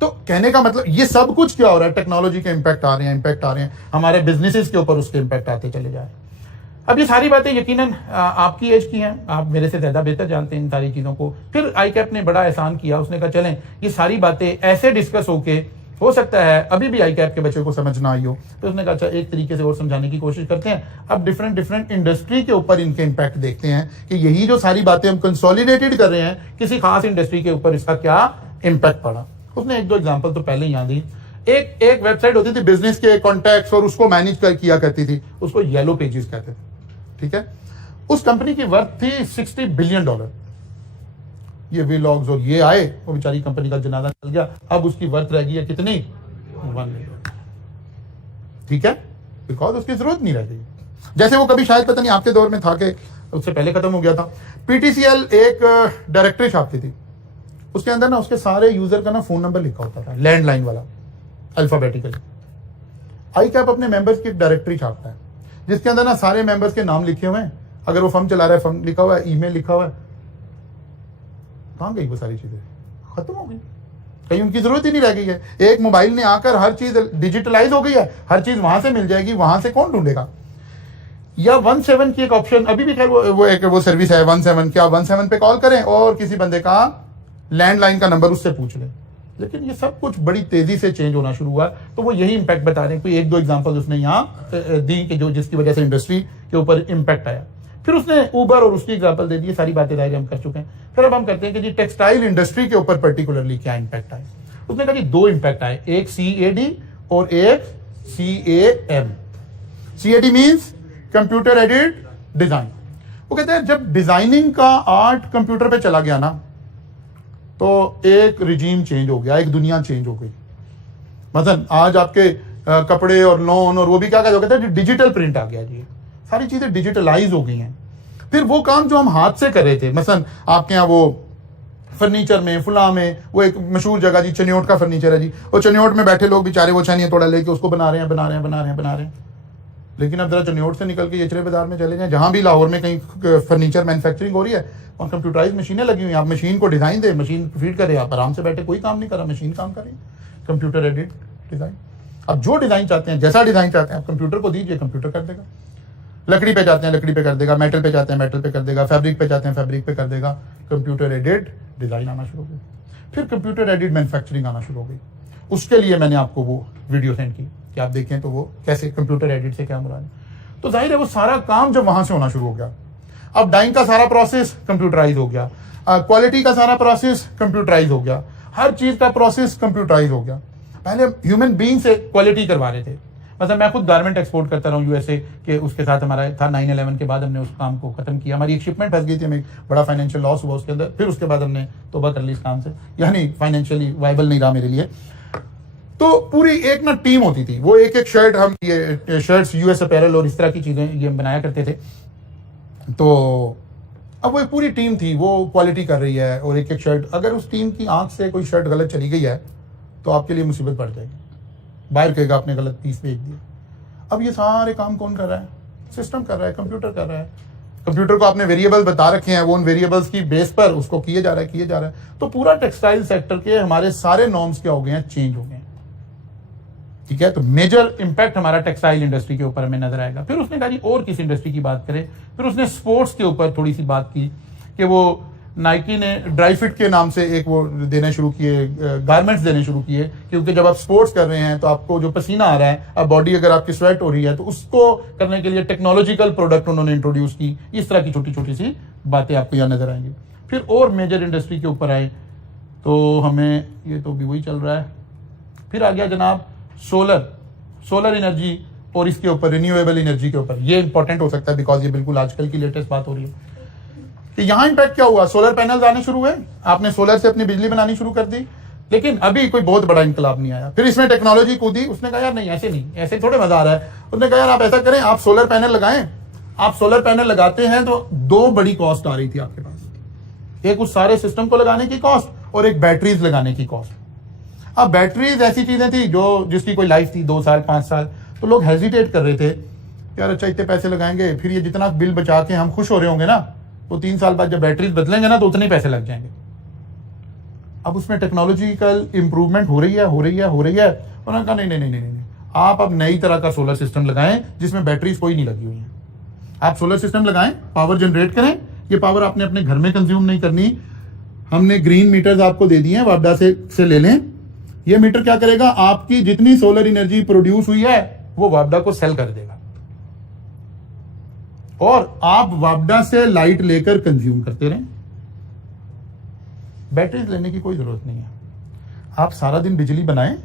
तो कहने का मतलब ये सब कुछ क्या हो रहा है, टेक्नोलॉजी के इंपैक्ट आ रहे हैं, हमारे बिजनेसेस के ऊपर उसके इंपैक्ट आते चले जा रहे हैं। अब ये सारी बातें यकीनन आपकी एज की हैं, आप मेरे से ज्यादा बेहतर जानते हैं इन सारी चीजों को। फिर आई कैप ने बड़ा एहसान किया, उसने कहा चलें ये सारी बातें ऐसे डिस्कस होके, हो सकता है अभी भी आई कैप के बच्चे को समझ ना आई हो, तो उसने कहा अच्छा एक तरीके से और समझाने की कोशिश करते हैं। अब डिफरेंट इंडस्ट्री के ऊपर इनके इंपैक्ट देखते हैं कि यही जो सारी बातें हम कंसोलिडेटेड कर रहे हैं, किसी खास इंडस्ट्री के ऊपर इसका क्या इंपैक्ट पड़ा। उसने एक दो एग्जाम्पल तो पहले याद ही, एक वेबसाइट होती थी बिजनेस के कॉन्टैक्ट्स और उसको मैनेज किया करती थी, उसको येलो पेजेस कहते थे। ठीक है, उस कंपनी की वर्थ थी $60 बिलियन। ये व्लॉग्स और ये आए, वो बेचारी कंपनी का जनाजा चल गया, अब उसकी वर्थ रह गई है कितनी, 1 मिलियन। ठीक है, बिकॉज उसकी जरूरत नहीं रह गई। जैसे वो कभी शायद पता नहीं आपके दौर में था कि उससे पहले खत्म हो गया था, पीटीसीएल एक डायरेक्टरी छापती थी, उसके अंदर ना उसके सारे यूजर का ना फोन नंबर लिखा होता था, लैंडलाइन वाला, अल्फाबेटिकली। आई कैप अपने मेंबर्स की डायरेक्टरी छापता है, जिसके अंदर ना सारे मेंबर्स के नाम लिखे हुए हैं, अगर वो फर्म चला रहा है फर्म लिखा हुआ है, ईमेल लिखा हुआ है। कहां गई वो सारी चीजें, खत्म हो गई, कहीं उनकी जरूरत ही नहीं रह गई है। एक मोबाइल ने आकर हर चीज डिजिटलाइज हो गई है, हर चीज वहां से मिल जाएगी, वहां से कौन ढूंढेगा। या 17 की एक ऑप्शन अभी भी खैर वो सर्विस है 17, क्या 17 पे कॉल करें और किसी बंदे का लैंडलाइन का नंबर उससे पूछ लें। लेकिन ये सब कुछ बड़ी तेजी से चेंज होना शुरू हुआ, तो वो यही इंपैक्ट बता रहे हैं। कोई एक दो एग्जांपल उसने यहाँ दी कि जो जिसकी वजह से इंडस्ट्री के ऊपर इंपैक्ट आया। फिर उसने उबर और उसकी एग्जांपल दे दी, सारी बातें हम कर चुके हैं। फिर अब हम करते हैं कि जी टेक्सटाइल इंडस्ट्री के ऊपर पर्टिकुलरली क्या इंपैक्ट आए। उसने कहा जी 2 इंपैक्ट आए, एक CAD और एक CAM। CAD means computer aided design. वो कहते हैं जब डिजाइनिंग का आर्ट कंप्यूटर पे चला गया ना, तो एक रिजीम चेंज हो गया, एक दुनिया चेंज हो गई। मतलब आज आपके कपड़े और लॉन, और वो भी क्या कहता है डिजिटल प्रिंट आ गया जी, सारी चीजें डिजिटलाइज हो गई हैं। फिर वो काम जो हम हाथ से कर रहे थे, मसलन आपके यहाँ वो फर्नीचर में, फुला में, वो एक मशहूर जगह जी चनियोट का फर्नीचर है जी, वो चनियोट में बैठे लोग बेचारे वो छानिया तोड़ा लेके उसको बना रहे हैं। लेकिन अब जरा चनियोट से निकल के येचरे बाजार में चले जाएं, जहां भी लाहौर में कहीं फर्नीचर मैन्युफैक्चरिंग हो रही है और कंप्यूटराइज मशीनें लगी हुई हैं, आप मशीन को डिजाइन दे, मशीन फीड करे, आप आराम से बैठे, कोई काम नहीं कर रहा, मशीन काम कर रही है, कंप्यूटर एडिट डिजाइन। अब जो डिजाइन चाहते हैं, जैसा डिजाइन चाहते हैं, आप कंप्यूटर को दीजिए, कंप्यूटर कर देगा। लकड़ी पे जाते हैं, लकड़ी पे कर देगा, मेटल पे जाते हैं, मेटल पे कर देगा, फैब्रिक पे जाते हैं, फैब्रिक पे कर देगा। कंप्यूटर एडिट डिजाइन आना शुरू हो गई, फिर कंप्यूटर एडिट मैन्युफैक्चरिंग आना शुरू हो गई। उसके लिए मैंने आपको वो वीडियो सेंड की कि आप देखें तो वो कैसे कंप्यूटर एडिट से क्या मुराद है। तो जाहिर है वो सारा काम जब वहां से होना शुरू हो गया, अब डाइंग का सारा प्रोसेस कंप्यूटराइज हो गया, क्वालिटी का सारा प्रोसेस कंप्यूटराइज हो गया, हर चीज का प्रोसेस कंप्यूटराइज हो गया। पहले ह्यूमन बीइंग से क्वालिटी करवा रहे थे, मतलब मैं खुद गारमेंट एक्सपोर्ट करता रहा हूँ यूएसए के, उसके साथ हमारा था 9/11 के बाद हमने उस काम को खत्म किया, हमारी एक शिपमेंट फंस गई थी, हमें बड़ा फाइनेंशियल लॉस हुआ उसके अंदर, फिर उसके बाद हमने तौबा कर ली इस काम से, यानी फाइनेंशियली वायबल नहीं रहा मेरे लिए। तो पूरी एक ना टीम होती थी, वो एक एक शर्ट, हम ये शर्ट्स यूएस अपैरल और इस तरह की चीजें ये हम बनाया करते थे। तो अब वो एक पूरी टीम थी, वो क्वालिटी कर रही है, और एक एक शर्ट, अगर उस टीम की आंख से कोई शर्ट गलत चली गई है तो आपके लिए मुसीबत पड़ जाएगी, बाहर कहेगा आपने गलत पीस भेज दिया। अब ये सारे काम कौन कर रहा है? सिस्टम कर रहा है, कंप्यूटर कर रहा है। कंप्यूटर को आपने वेरिएबल बता रखे हैं, वो उन वेरिएबल्स की बेस पर उसको किए जा रहा है। तो पूरा टेक्सटाइल सेक्टर के हमारे सारे नॉर्म्स क्या हो गए हैं, चेंज हो गए हैं, ठीक है। तो मेजर इंपैक्ट हमारा टेक्सटाइल इंडस्ट्री के ऊपर हमें नजर आएगा। फिर उसने कहा जी और किस इंडस्ट्री की बात करें, फिर उसने स्पोर्ट्स के ऊपर थोड़ी सी बात की कि वो नाइकी ने ड्राई फिट के नाम से एक वो देने शुरू किए, गारमेंट्स देने शुरू किए, क्योंकि जब आप स्पोर्ट्स कर रहे हैं तो आपको जो पसीना आ रहा है, अब बॉडी अगर आपकी स्वेट हो रही है तो उसको करने के लिए टेक्नोलॉजिकल प्रोडक्ट उन्होंने इंट्रोड्यूस की। इस तरह की छोटी छोटी सी बातें आपको यहाँ नजर आएंगी। फिर और मेजर इंडस्ट्री के ऊपर आए तो हमें ये तो भी वही चल रहा है। फिर आ गया जनाब सोलर एनर्जी और इसके ऊपर रिन्यूएबल एनर्जी के ऊपर। ये इंपॉर्टेंट हो सकता है बिकॉज ये बिल्कुल आजकल की लेटेस्ट बात हो रही है कि यहाँ इंपैक्ट क्या हुआ, सोलर पैनल्स आने शुरू हुए, आपने सोलर से अपनी बिजली बनानी शुरू कर दी, लेकिन अभी कोई बहुत बड़ा इंकलाब नहीं आया। फिर इसमें टेक्नोलॉजी कूदी, उसने कहा यार नहीं ऐसे नहीं, ऐसे थोड़े मजा आ रहा है। उसने कहा यार आप ऐसा करें, आप सोलर पैनल लगाएं। आप सोलर पैनल लगाते हैं तो दो बड़ी कॉस्ट आ रही थी आपके पास, एक उस सारे सिस्टम को लगाने की कॉस्ट और एक बैटरीज लगाने की कॉस्ट। अब बैटरीज ऐसी चीजें थी जो जिसकी कोई लाइफ थी 2 साल 5 साल, तो लोग हेजिटेट कर रहे थे यार अच्छा इतने पैसे लगाएंगे, फिर ये जितना बिल बचा के हम खुश हो रहे होंगे ना, तो 3 साल बाद जब बैटरीज बदलेंगे ना तो उतने पैसे लग जाएंगे। अब उसमें टेक्नोलॉजिकल इंप्रूवमेंट हो रही है। उन्होंने कहा नहीं, आप अब नई तरह का सोलर सिस्टम लगाएं जिसमें बैटरीज कोई नहीं लगी हुई है। आप सोलर सिस्टम लगाएं, पावर जनरेट करें, ये पावर आपने अपने घर में कंज्यूम नहीं करनी। हमने ग्रीन मीटर्स आपको दे दिए हैं, वापडा से ले लें। ये मीटर क्या करेगा, आपकी जितनी सोलर एनर्जी प्रोड्यूस हुई है वो वापडा को सेल कर देगा और आप वापडा से लाइट लेकर कंज्यूम करते रहें। बैटरीज लेने की कोई जरूरत नहीं है। आप सारा दिन बिजली बनाएं,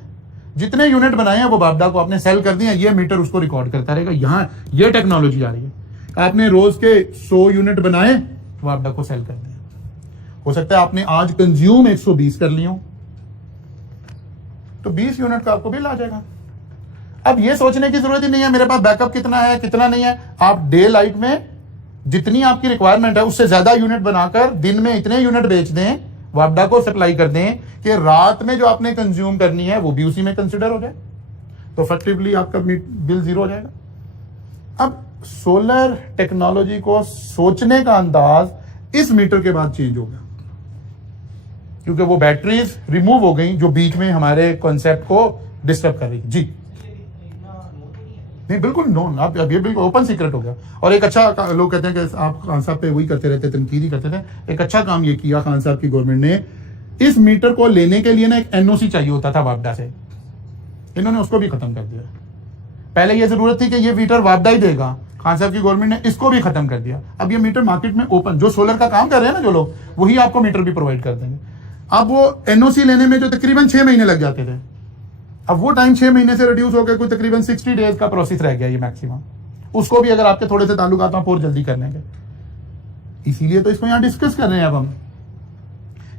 जितने यूनिट बनाए हैं वो वापडा को आपने सेल कर दिया, ये मीटर उसको रिकॉर्ड करता रहेगा। यहां ये टेक्नोलॉजी आ रही है। आपने रोज के 100 यूनिट बनाए, वापडा को सेल कर दिया। हो सकता है आपने आज कंज्यूम 120 कर लियो, तो 20 यूनिट का आपको बिल आ जाएगा। अब ये सोचने की जरूरत ही नहीं है मेरे पास बैकअप कितना है कितना नहीं है। आप डे लाइट में जितनी आपकी रिक्वायरमेंट है उससे ज्यादा यूनिट बनाकर दिन में इतने यूनिट बेच दें, वापडा को सप्लाई कर दें कि रात में जो आपने कंज्यूम करनी है वो भी उसी में कंसिडर हो जाए, तो इफेक्टिवली आपका बिल 0 हो जाएगा। अब सोलर टेक्नोलॉजी को सोचने का अंदाज इस मीटर के बाद चेंज हो गया, क्योंकि वो बैटरीज रिमूव हो गई जो बीच में हमारे कॉन्सेप्ट को डिस्टर्ब कर रही। जी नहीं, बिल्कुल नॉन, आप अब ये बिल्कुल ओपन सीक्रेट हो गया। और एक अच्छा, लोग कहते हैं कि आप खान साहब पे वही करते रहते, तनकीद ही करते थे। एक अच्छा काम ये किया खान साहब की गवर्नमेंट ने, इस मीटर को लेने के लिए ना एक एनओसी चाहिए होता था वापडा से, इन्होंने उसको भी खत्म कर दिया। पहले ये जरूरत थी कि ये मीटर वापडा ही देगा, खान साहब की गवर्नमेंट ने इसको भी खत्म कर दिया। अब ये मीटर मार्केट में ओपन, जो सोलर का काम कर रहे हैं ना जो लोग, वही आपको मीटर भी प्रोवाइड कर देंगे। अब वो एनओसी लेने में जो तकरीबन 6 महीने लग जाते थे, अब वो टाइम 6 महीने से रिड्यूस होकर कोई तकरीबन 60 डेज का प्रोसेस रह गया ये मैक्सिमम। उसको भी अगर आपके थोड़े से ताल्लुकात आप और जल्दी कर लेंगे, इसीलिए तो इसको यहां डिस्कस कर रहे हैं अब हम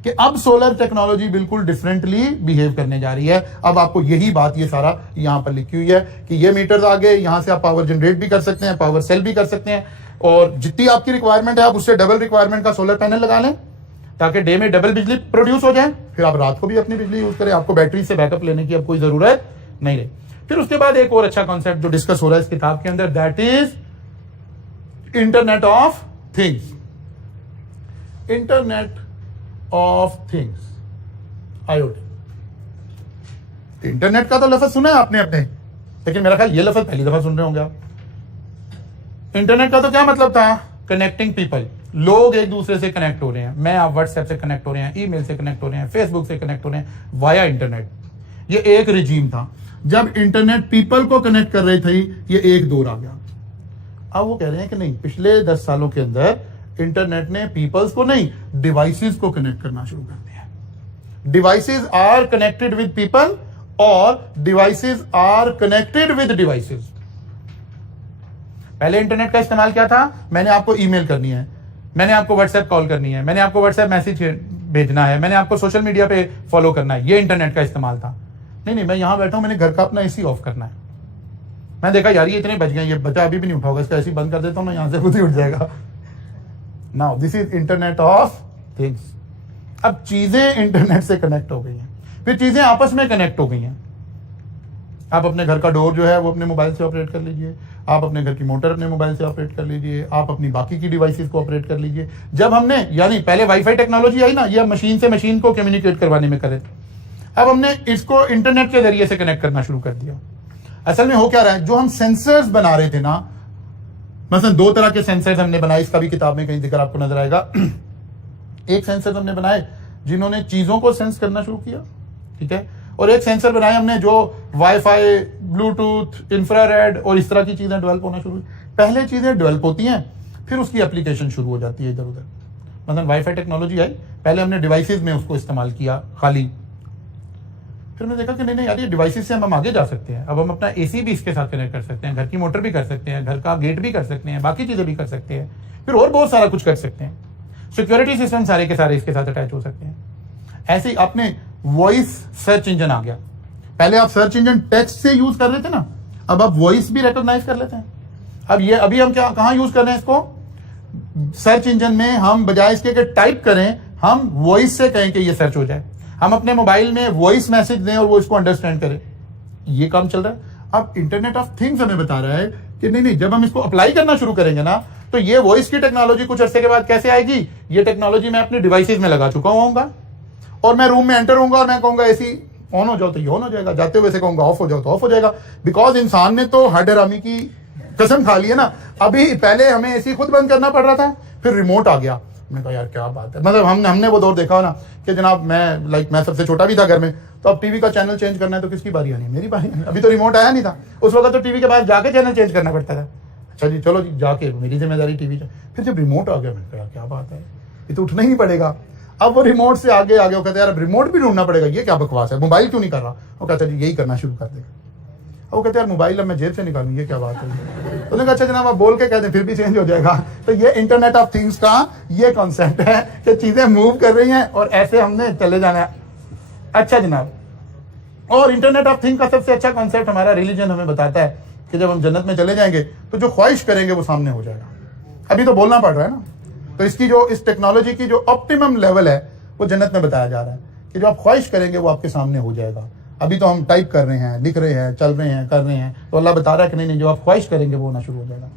कि अब सोलर टेक्नोलॉजी बिल्कुल डिफरेंटली बिहेव करने जा रही है। अब आपको यही बात ये सारा यहां पर लिखी हुई है कि ये मीटर्स आ गए, यहां से आप पावर जनरेट भी कर सकते हैं, पावर सेल भी कर सकते हैं, और जितनी आपकी रिक्वायरमेंट है आप उससे डबल रिक्वायरमेंट का सोलर पैनल लगा लें ताकि डे में डबल बिजली प्रोड्यूस हो जाए, फिर आप रात को भी अपनी बिजली यूज करें, आपको बैटरी से बैकअप लेने की अब कोई जरूरत नहीं रही। फिर उसके बाद एक और अच्छा कॉन्सेप्ट जो डिस्कस हो रहा है इस किताब के अंदर, that is internet of things. Internet of things, IoT। Internet का तो लफ्ज सुना है आपने अपने, लेकिन मेरा ख्याल ये लफ्ज पहली दफा सुन रहे होंगे आप। इंटरनेट का तो क्या मतलब था? Connecting people. लोग एक दूसरे से कनेक्ट हो रहे हैं, मैं आप व्हाट्सएप से कनेक्ट हो रहे हैं, ईमेल से कनेक्ट हो रहे हैं, फेसबुक से कनेक्ट हो रहे हैं वाया इंटरनेट। ये एक रिजीम था। जब इंटरनेट पीपल को कनेक्ट कर रही थी, ये एक दौर आ गया। अब वो कह रहे हैं कि नहीं, पिछले 10 सालों के अंदर इंटरनेट ने पीपल्स को नहीं, डिवाइसेस को कनेक्ट करना शुरू कर दिया। Devices are connected with people और devices are connected with devices. पहले इंटरनेट का इस्तेमाल क्या था? मैंने आपको ईमेल करनी है, मैंने आपको व्हाट्सएप कॉल करनी है, मैंने आपको व्हाट्सएप मैसेज भेजना है, मैंने आपको सोशल मीडिया पे फॉलो करना है, ये इंटरनेट का इस्तेमाल था। नहीं, मैं यहां बैठा हूं, मैंने घर का अपना एसी ऑफ करना है, मैं देखा यार ये इतने बज गए, ये बच्चा अभी भी नहीं उठा होगा, इसका एसी बंद कर देता हूं ना, यहां से खुद ही उठ जाएगा। Now this is internet of things. अब चीजें इंटरनेट से कनेक्ट हो गई हैं, फिर चीजें आपस में कनेक्ट हो गई हैं। आप अपने घर का डोर जो है वो अपने मोबाइल से ऑपरेट कर लीजिए, आप अपने घर की मोटर अपने मोबाइल से ऑपरेट कर लीजिए, आप अपनी बाकी की डिवाइसेस को ऑपरेट कर लीजिए। जब हमने, यानी पहले वाईफाई टेक्नोलॉजी आई ना, ये मशीन से मशीन को कम्युनिकेट करवाने में करे, अब हमने इसको इंटरनेट के जरिए से कनेक्ट करना शुरू कर दिया। असल में हो क्या रहा है, जो हम सेंसर्स बना रहे थे ना, मसलन 2 तरह के सेंसर्स हमने बनाए, इसका भी किताब में कहीं जिक्र आपको नजर आएगा। एक सेंसर हमने बनाए जिन्होंने चीजों को सेंस करना शुरू किया, ठीक है, और एक सेंसर बनाए हमने जो वाईफाई, ब्लूटूथ, इंफ्रारेड और इस तरह की चीजें डेवलप होना शुरू। पहले चीजें डेवलप होती हैं, फिर उसकी एप्लीकेशन शुरू हो जाती है इधर उधर। मतलब वाईफाई टेक्नोलॉजी आई, पहले हमने डिवाइसेस में उसको इस्तेमाल किया खाली, फिर हमने देखा कि नहीं यार, ये डिवाइसेस से हम आगे जा सकते हैं। अब हम अपना एसी भी इसके साथ कनेक्ट कर सकते हैं, घर की मोटर भी कर सकते हैं, घर का गेट भी कर सकते हैं, बाकी चीजें भी कर सकते हैं, फिर और बहुत सारा कुछ कर सकते हैं। सिक्योरिटी सिस्टम सारे के सारे इसके साथ अटैच हो सकते हैं। ऐसे ही आपने वॉइस सर्च इंजन आ गया। पहले आप सर्च इंजन टेक्स्ट से यूज कर रहे थे ना, अब आप वॉइस भी रिकॉग्नाइज कर लेते हैं। अब ये अभी हम क्या कहां यूज कर रहे हैं इसको? सर्च इंजन में हम बजाय इसके कि टाइप करें, हम वॉइस से कहें कि ये सर्च हो जाए, हम अपने मोबाइल में वॉइस मैसेज दें और वो इसको अंडरस्टैंड करे, ये काम चल रहा है। अब इंटरनेट ऑफ थिंग्स हमें बता रहा है कि नहीं, जब हम इसको अप्लाई करना शुरू करेंगे ना, तो ये वॉइस की टेक्नोलॉजी कुछ अरसे के बाद कैसे आएगी? ये टेक्नोलॉजी मैं अपने डिवाइसेस में लगा चुका होऊंगा, और मैं रूम में एंटर होऊंगा और मैं कहूंगा एसी ऑन हो जाओ तो ये ऑन हो जाएगा, जाते हुए से कहूंगा ऑफ हो जाओ तो ऑफ हो जाएगा। बिकॉज इंसान ने तो हडरामी की कसम खा ली है ना। अभी पहले हमें एसी खुद बंद करना पड़ रहा था, फिर रिमोट आ गया। मैंने कहा यार क्या बात है, मतलब हमने वो दौर देखा ना कि जनाब मैं सबसे छोटा भी था घर में, तो अब टीवी का चैनल चेंज करना है तो किसकी बारी आनी है? मेरी बारी। अभी तो रिमोट आया नहीं था, उस वक्त तो टीवी के पास जाके चैनल चेंज करना पड़ता था। अच्छा जी चलो जी, जाके मेरी जिम्मेदारी टीवी। फिर जब रिमोट आ गया, मैंने कहा क्या बात है, ये तो उठना ही नहीं पड़ेगा। अब वो रिमोट से आगे वो कहते हैं यार अब रिमोट भी ढूंढना पड़ेगा, ये क्या बकवास है, मोबाइल क्यों नहीं कर रहा? वो कहता है जी यही करना शुरू कर देगा। वो कहते हैं यार मोबाइल अब मैं जेब से निकालूं, ये क्या बात है? उन्होंने कहा अच्छा जनाब आप बोल के कहते हैं फिर भी चेंज हो जाएगा। तो ये इंटरनेट ऑफ थिंग्स का ये कॉन्सेप्ट है कि चीजें मूव कर रही हैं और ऐसे हमने चले जाना है। अच्छा जनाब, और इंटरनेट ऑफ थिंग्स का सबसे अच्छा कॉन्सेप्ट हमारा रिलीजन हमें बताता है कि जब हम जन्नत में चले जाएंगे तो जो ख्वाहिश करेंगे वो सामने हो जाएगा। अभी तो बोलना पड़ रहा है ना, तो इसकी जो इस टेक्नोलॉजी की जो ऑप्टिमम लेवल है वो जन्नत में बताया जा रहा है कि जो आप ख्वाहिश करेंगे वो आपके सामने हो जाएगा। अभी तो हम टाइप कर रहे हैं, लिख रहे हैं, चल रहे हैं, कर रहे हैं, तो अल्लाह बता रहा है कि नहीं जो आप ख्वाहिश करेंगे वो होना शुरू हो जाएगा।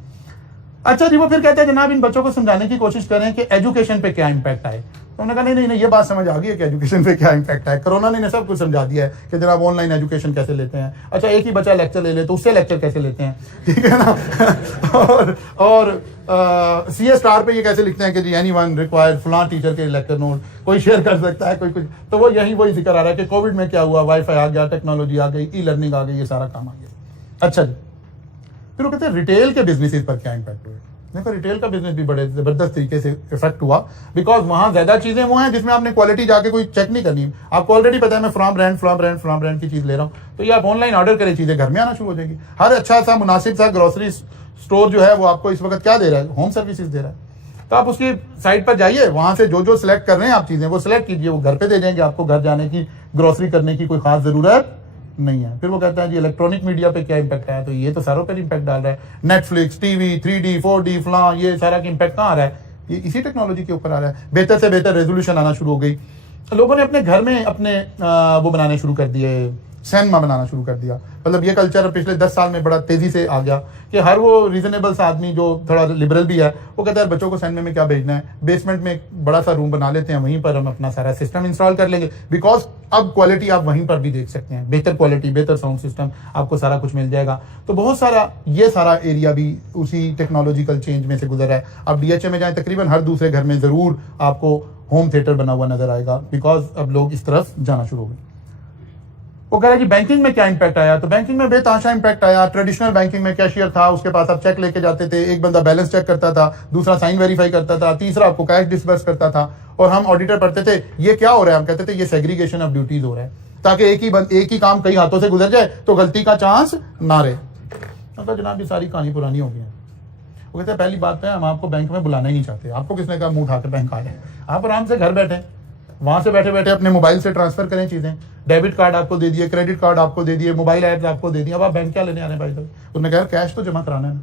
अच्छा जी, वो फिर कहते हैं जनाब इन बच्चों को समझाने की कोशिश करें कि एजुकेशन पे क्या इंपैक्ट आए। तो उन्होंने कहा नहीं ये बात समझ आ गई है कि एजुकेशन पे क्या इंपैक्ट है। कोरोना ने सब कुछ समझा दिया है कि जनाब ऑनलाइन एजुकेशन कैसे लेते हैं। अच्छा एक ही बच्चा लेक्चर ले ले तो उससे लेक्चर कैसे लेते हैं, ठीक है ना। और CS स्टार पे ये कैसे लिखते हैं कि जी एनीवन रिक्वायर्ड फलां टीचर के लेक्चर नोट, कोई शेयर कर सकता है, कोई कुछ। तो वो वही जिक्र आ रहा है कि कोविड में क्या हुआ, वाईफाई आ गया, टेक्नोलॉजी आ गई, ई-लर्निंग आ गई, ये सारा काम आ गया। अच्छा जी, फिर वो कहते हैं रिटेल के बिजनेसेस पर क्या इंपैक्ट हुए। देखो रिटेल का बिजनेस भी बड़े जबरदस्त तरीके से इफेक्ट हुआ, बिकॉज वहां ज्यादा चीजें वो हैं जिसमें आपने क्वालिटी जाके कोई चेक नहीं करनी। आपको ऑलरेडी पता है मैं फ्लॉम ब्रांड की चीज ले रहा हूँ, तो ये आप ऑनलाइन ऑर्डर करें, चीजें घर में आना शुरू हो जाएगी। हर अच्छा सा मुनासिब सा ग्रोसरी स्टोर जो है वो आपको इस वक्त क्या दे रहा है, होम सर्विसेज दे रहा है। तो आप उसकी साइट पर जाइए, वहां से जो जो सिलेक्ट कर रहे हैं आप चीजें वो सिलेक्ट कीजिए, वो घर पे दे देंगे आपको, घर जाने की ग्रोसरी करने की कोई खास जरूरत नहीं है। फिर वो कहता है जी इलेक्ट्रॉनिक मीडिया पे क्या इंपैक्ट आया, तो ये तो सारों पर इंपैक्ट डाल रहा है, नेटफ्लिक्स, टीवी, 3D 4D फलां, ये सारा इंपैक्ट कहाँ आ रहा है, ये इसी टेक्नोलॉजी के ऊपर आ रहा है। बेहतर से बेहतर रेजोल्यूशन आना शुरू हो गई, लोगों ने अपने घर में अपने वो बनाने शुरू कर दिए, सिनेमा बनाना शुरू कर दिया। मतलब ये कल्चर पिछले 10 साल में बड़ा तेजी से आ गया कि हर वो रीजनेबल सा आदमी जो थोड़ा लिबरल भी है वो कहता है बच्चों को सिनेमा में क्या भेजना है, बेसमेंट में एक बड़ा सा रूम बना लेते हैं, वहीं पर हम अपना सारा सिस्टम इंस्टॉल कर लेंगे, बिकॉज अब क्वालिटी आप वहीं पर भी देख सकते हैं, बेहतर क्वालिटी, बेहतर साउंड सिस्टम, आपको सारा कुछ मिल जाएगा। तो बहुत सारा ये सारा एरिया भी उसी टेक्नोलॉजिकल चेंज में से गुजर रहा है। अब DHA में जाए तकरीबन हर दूसरे घर में जरूर आपको होम थिएटर बना हुआ नजर आएगा, बिकॉज अब लोग इस तरफ जाना शुरू हो गए। वो कह रहा है कि बैंकिंग में क्या इंपैक्ट आया, तो बैंकिंग में बेतहाशा इंपैक्ट आया। ट्रेडिशनल बैंकिंग में कैशियर था, उसके पास आप चेक लेके जाते थे, एक बंदा बैलेंस चेक करता था, दूसरा साइन वेरीफाई करता था, तीसरा आपको कैश डिसबर्स करता था, और हम ऑडिटर पढ़ते थे ये क्या हो रहा है, हम कहते थे ये सेग्रीगेशन ऑफ ड्यूटीज हो रहा है, ताकि एक ही काम कई हाथों से गुजर जाए तो गलती का चांस ना रहे। तो जनाब ये सारी कहानी पुरानी हो गई है। वो कहते हैं पहली बात है हम आपको बैंक में बुलाना ही नहीं चाहते, आपको किसने कहा मुंह उठा के बैंक आ जाए, आप आराम से घर बैठे, वहां से बैठे बैठे अपने मोबाइल से ट्रांसफर करें चीजें, डेबिट कार्ड आपको दे दिए, क्रेडिट कार्ड आपको दे दिए, मोबाइल ऐप्स आपको दे दिए, अब आप बैंक क्या लेने आ रहे हैं भाई साहब। उन्होंने कहा कैश तो जमा कराना है ना,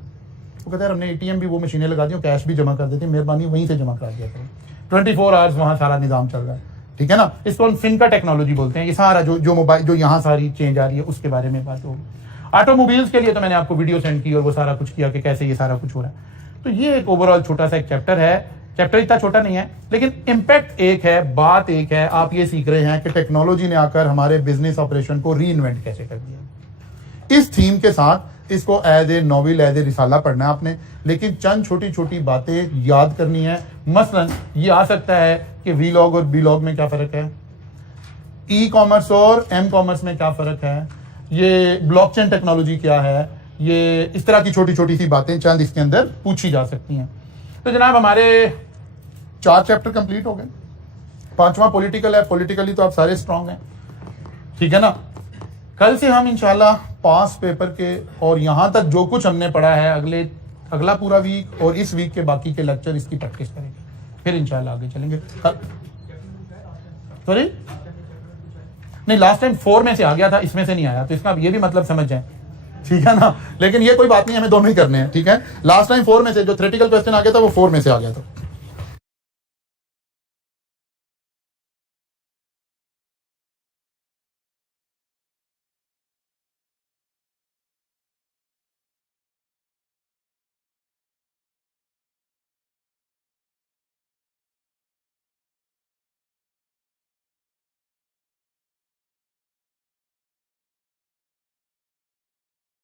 वो कहते हैं हमने ATM भी वो मशीनें लगा दी, कैश भी जमा कर देती है, मेहरबानी वहीं से जमा करा दिया करें, 24 आवर्स वहाँ सारा निजाम चल रहा है, ठीक है ना। इसको हम फिनका टेक्नोलॉजी बोलते हैं। ये सारा जो मोबाइल जो यहाँ सारी चेंज आ रही है उसके बारे में बात होगी। ऑटोमोबाइल्स के लिए तो मैंने आपको वीडियो सेंड की और वो सारा कुछ किया कि कैसे ये सारा कुछ हो रहा है। तो ये एक ओवरऑल छोटा सा एक चैप्टर है, चैप्टर इतना छोटा नहीं है लेकिन इम्पैक्ट एक है, बात एक है, आप ये सीख रहे हैं कि टेक्नोलॉजी ने आकर हमारे बिजनेस ऑपरेशन को री इन्वेंट कैसे कर दिया। इस थीम के साथ इसको as a novel, as a रिसाला पढ़ना है आपने, लेकिन चंद छोटी छोटी बातें याद करनी है। मसलन ये आ सकता है कि वीलॉग और बीलॉग में क्या फर्क है, ई कॉमर्स और एम कॉमर्स में क्या फर्क है, ये ब्लॉकचेन टेक्नोलॉजी क्या है, ये इस तरह की छोटी छोटी सी बातें चंद इसके अंदर पूछी जा सकती हैं। तो जनाब हमारे 4 चैप्टर कंप्लीट हो गए, 5वां पॉलिटिकल है, पॉलिटिकली तो आप सारे स्ट्रांग हैं, ठीक है ना। कल से हम इंशाल्लाह पास पेपर के और यहां तक जो कुछ हमने पढ़ा है अगला पूरा वीक और इस वीक के बाकी के लेक्चर इसकी प्रैक्टिस करेंगे, फिर इंशाल्लाह आगे चलेंगे। सॉरी नहीं, लास्ट टाइम 4 में से आ गया था, इसमें से नहीं आया, तो इसका ये भी मतलब समझ जाए, ठीक है ना। लेकिन ये कोई बात नहीं, हमें दोनों ही करने हैं, ठीक है। लास्ट टाइम 4 में से जो थ्योरेटिकल क्वेश्चन आ गया था वो 4 में से आ गया था।